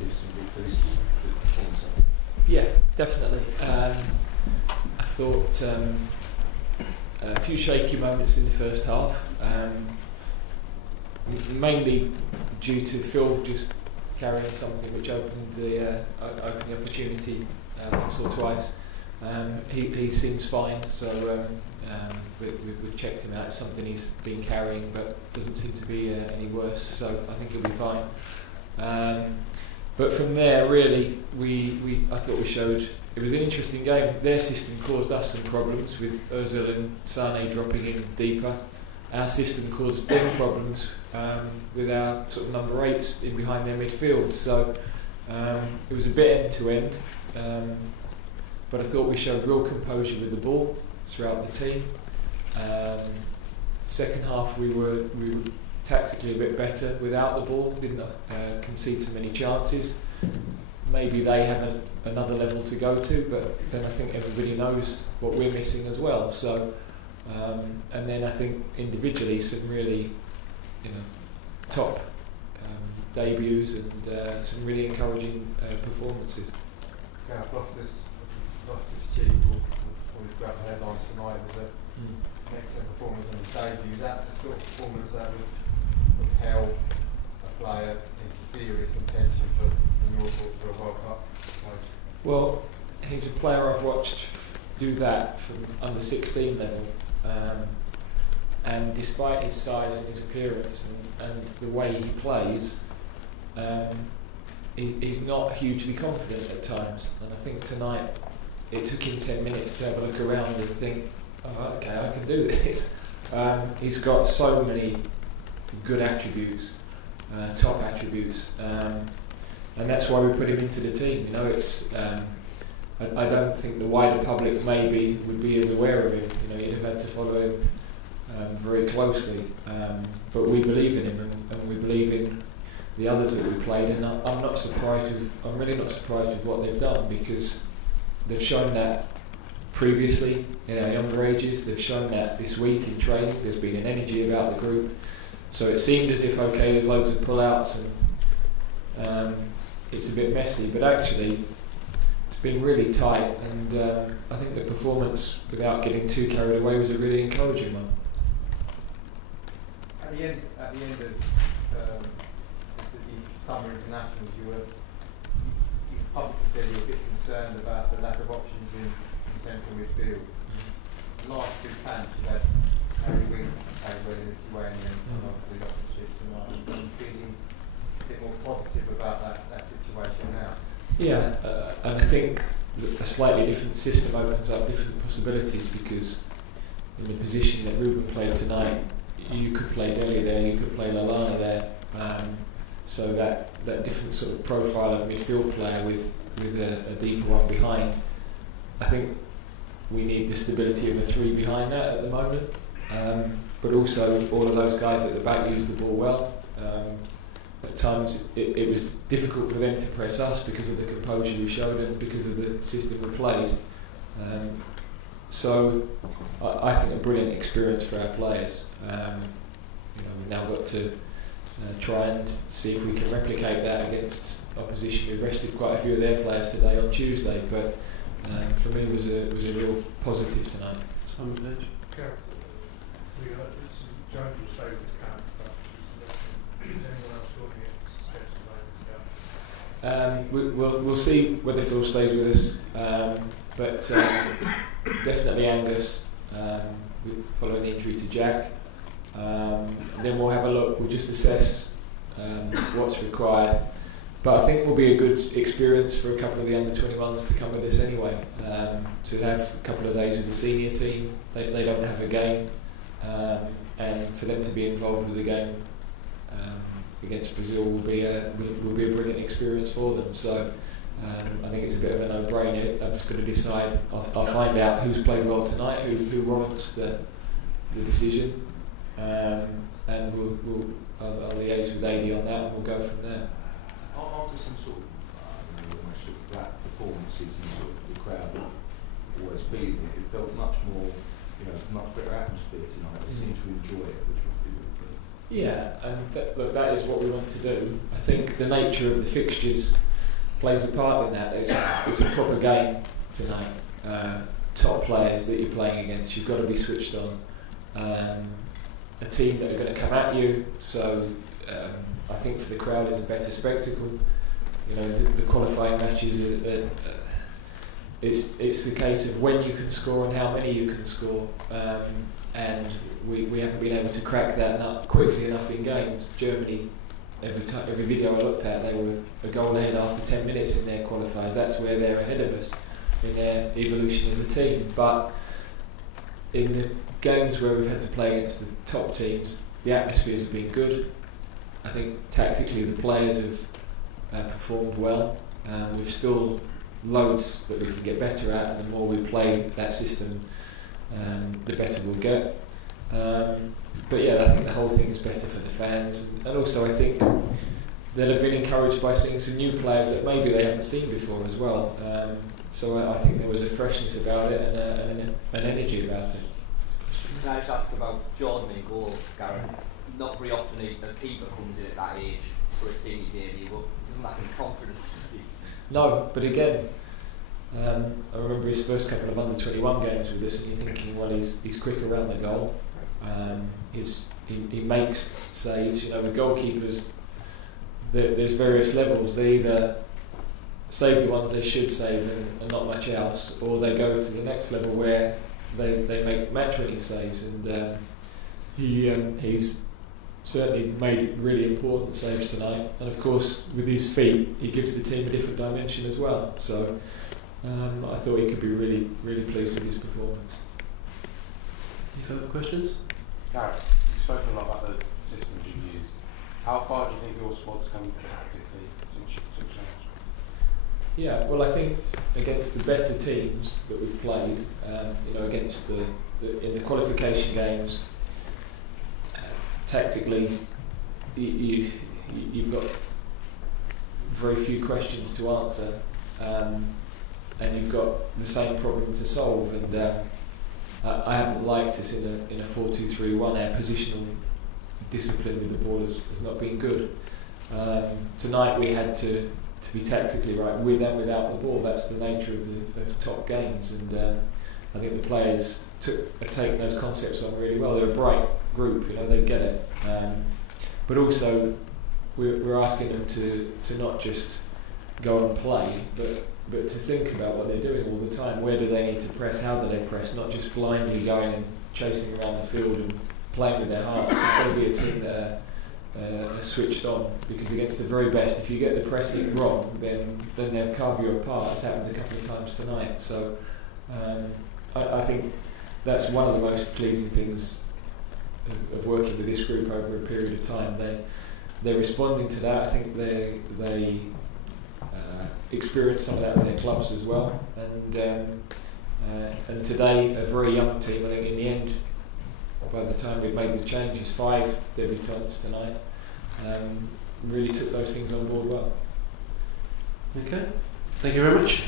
positives and big boosts to the performance? Yeah, definitely. I thought a few shaky moments in the first half, mainly due to Phil just carrying something which opened the opportunity once or twice. He seems fine, so we've checked him out. It's something he's been carrying, but doesn't seem to be any worse. So I think he'll be fine. But from there, really, I thought we showed. It was an interesting game. Their system caused us some problems with Ozil and Sane dropping in deeper. Our system caused them problems with our sort of number 8s in behind their midfield. So it was a bit end to end. But I thought we showed real composure with the ball throughout the team. Second half we were tactically a bit better without the ball, didn't concede so many chances. Maybe they have another level to go to, but then I think everybody knows what we're missing as well. So, and then I think individually some really, top debuts and some really encouraging performances. Gareth, Loftus-Cheek will grab the headlines tonight with an excellent performance on his debut. Is that the sort of performance that would propel a player into serious contention in your thoughts for a World Cup? Well, he's a player I've watched do that from under 16 level, and despite his size and his appearance and the way he plays, he's not hugely confident at times. And I think tonight it took him 10 minutes to have a look around and think, oh, okay, I can do this. He's got so many good attributes, top attributes, and that's why we put him into the team. It's I don't think the wider public maybe would be as aware of him. You'd have had to follow him very closely, but we believe in him, and we believe in the others that we played. And I'm really not surprised with what they've done, because they've shown that previously in our younger ages. They've shown that this week in training. There's been an energy about the group. So it seemed as if, okay, there's loads of pull-outs and it's a bit messy, but actually it's been really tight, and I think the performance, without getting too carried away, was a really encouraging one. At the end of the summer internationals, you publicly said you were a bit concerned about the lack of options in central midfield. The last two camps, you've had Harry Winks, Harry Lithuanian, and obviously Loftus-Cheek tonight. Are you feeling a bit more positive about that situation now? Yeah, and I think a slightly different system opens up different possibilities, because in the position that Ruben played tonight, you could play Dele there, you could play Lallana there, so that different sort of profile of midfield player with a deeper one behind. I think we need the stability of a 3 behind that at the moment, but also all of those guys at the back use the ball well. At times it was difficult for them to press us because of the composure we showed and because of the system we played. So I think a brilliant experience for our players. We've now got to try and see if we can replicate that against opposition. We rested quite a few of their players today on Tuesday, but for me it was a real positive tonight. Simon Page. Gareth, it's Jones will stay with the camp, but is anyone else joining it? We'll see whether Phil stays with us, but definitely Angus, following the injury to Jack. Then we'll have a look. We'll just assess what's required. But I think it will be a good experience for a couple of the under-21s to come with us anyway. To have a couple of days with the senior team, they don't have a game, and for them to be involved with the game against Brazil will be a brilliant experience for them. So I think it's a bit of a no-brainer. I'm just going to decide. I'll find out who's played well tonight, who warrants the decision, and I'll liaise with AD on that, and we'll go from there. After some sort of almost sort of flat performances and sort of the crowd always feeling it, felt much more, much better atmosphere tonight. They seemed to enjoy it, which was really good. Yeah, and look, that is what we want to do. I think the nature of the fixtures plays a part in that. It's a proper game tonight. Top players that you're playing against, you've got to be switched on. A team that are going to come at you, so I think for the crowd it's a better spectacle. You know, the qualifying matches it's a case of when you can score and how many you can score, and we haven't been able to crack that nut quickly enough in games. Germany, every video I looked at, they were a goal ahead after 10 minutes in their qualifiers. That's where they're ahead of us in their evolution as a team. But in the games where we've had to play against the top teams, the atmospheres have been good. I think tactically the players have performed well. We've still loads that we can get better at, and the more we play that system, the better we'll get. But yeah, I think the whole thing is better for the fans, and also I think they'll have been encouraged by seeing some new players that maybe they haven't seen before as well. So I think there was a freshness about it and an energy about it. Can I just ask about Jordan in goal, Gareth? It's not very often a keeper comes in at that age for a senior debut, but he doesn't lack any confidence, does he? No, but again, I remember his first couple of under-21 games with us, and you're thinking, well, he's quick around the goal. He makes saves. You know, with goalkeepers, there's various levels. They either save the ones they should save and not much else, or they go to the next level where they make match-winning saves. And he's certainly made really important saves tonight. And of course, with his feet, he gives the team a different dimension as well. So I thought he could be really, really pleased with his performance. Any further questions? Gareth, you've spoken a lot about the systems you've used. How far do you think your squad's come tactically since you took charge? Yeah, well, I think against the better teams that we've played, you know, against in the qualification games, tactically, you've got very few questions to answer, and you've got the same problem to solve. And I haven't liked us in a 4-2-3-1. Our positional discipline with the ball has not been good. Tonight we had to be tactically right with and without the ball. That's the nature of top games, and I think the players have taken those concepts on really well. They're a bright group, you know, they get it. But also we're asking them to not just go and play, but to think about what they're doing all the time. Where do they need to press? How do they press? Not just blindly going and chasing around the field and playing with their hearts. There's got to be a team that are switched on, because against the very best, if you get the pressing wrong, then they'll carve you apart. It's happened a couple of times tonight. So I think that's one of the most pleasing things of working with this group over a period of time. They're responding to that. I think they experience some of that with their clubs as well. And today, a very young team. I think in the end, by the time we'd made the changes, 5 debutants tonight, really took those things on board well. Okay, thank you very much.